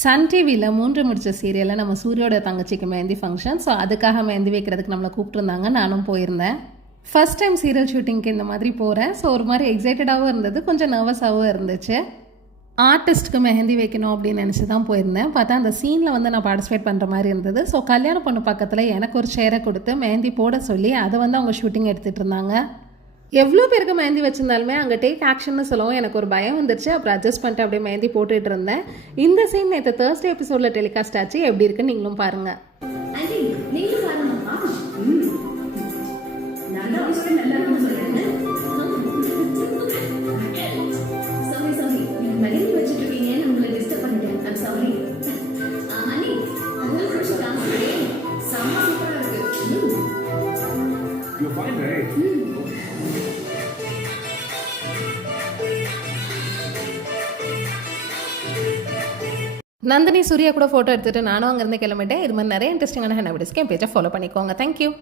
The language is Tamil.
சன் டிவியில் 3 முடிச்ச சீரியலில் நம்ம சூரியோட தங்கச்சிக்கு மெஹந்தி ஃபங்க்ஷன். ஸோ அதுக்காக மெஹந்தி வைக்கிறதுக்கு நம்மளை கூப்பிட்டுருந்தாங்க. நானும் போயிருந்தேன். ஃபஸ்ட் டைம் சீரியல் ஷூட்டிங்க்கு இந்த மாதிரி போகிறேன். ஸோ ஒரு மாதிரி எக்ஸைட்டடாகவும் இருந்தது, கொஞ்சம் நர்வஸாகவும் இருந்துச்சு. ஆர்டிஸ்ட்டுக்கு மெஹந்தி வைக்கணும் அப்படின்னு நினச்சி தான் போயிருந்தேன். பார்த்தா அந்த சீனில் வந்து நான் பார்ட்டிசிபேட் பண்ணுற மாதிரி இருந்தது. ஸோ கல்யாண பொண்ணு பக்கத்தில் எனக்கு ஒரு சேரை கொடுத்து மெஹந்தி போட சொல்லி அதை வந்து அவங்க ஷூட்டிங் எடுத்துகிட்டு இருந்தாங்க. எவ்வளோ பேருக்கு மெஹந்தி வச்சிருந்தாலுமே அங்கே டேக் ஆக்ஷன்னு சொல்லவும் எனக்கு ஒரு பயம் வந்துருச்சு. அப்புறம் அட்ஜஸ்ட் பண்ணிட்டு அப்படியே மெஹந்தி போட்டுட்டு இருந்தேன். இந்த சீன் நேற்று தேர்ஸ்டே எபிசோடில் டெலிகாஸ்ட் ஆச்சு. எப்படி இருக்குன்னு நீங்களும் பாருங்கள். நந்தினி சூர்யா கூட ஃபோட்டோ எடுத்துகிட்டு நானும் அங்கேருந்து கிளம்பிட்டேன். இது மாதிரி நிறைய இன்ட்ரெஸ்டிங்கான ஹேண்ட் வீடியோஸ்க்கு என் பேஜை ஃபாலோ பண்ணிக்கோங்க. தேங்க்யூ.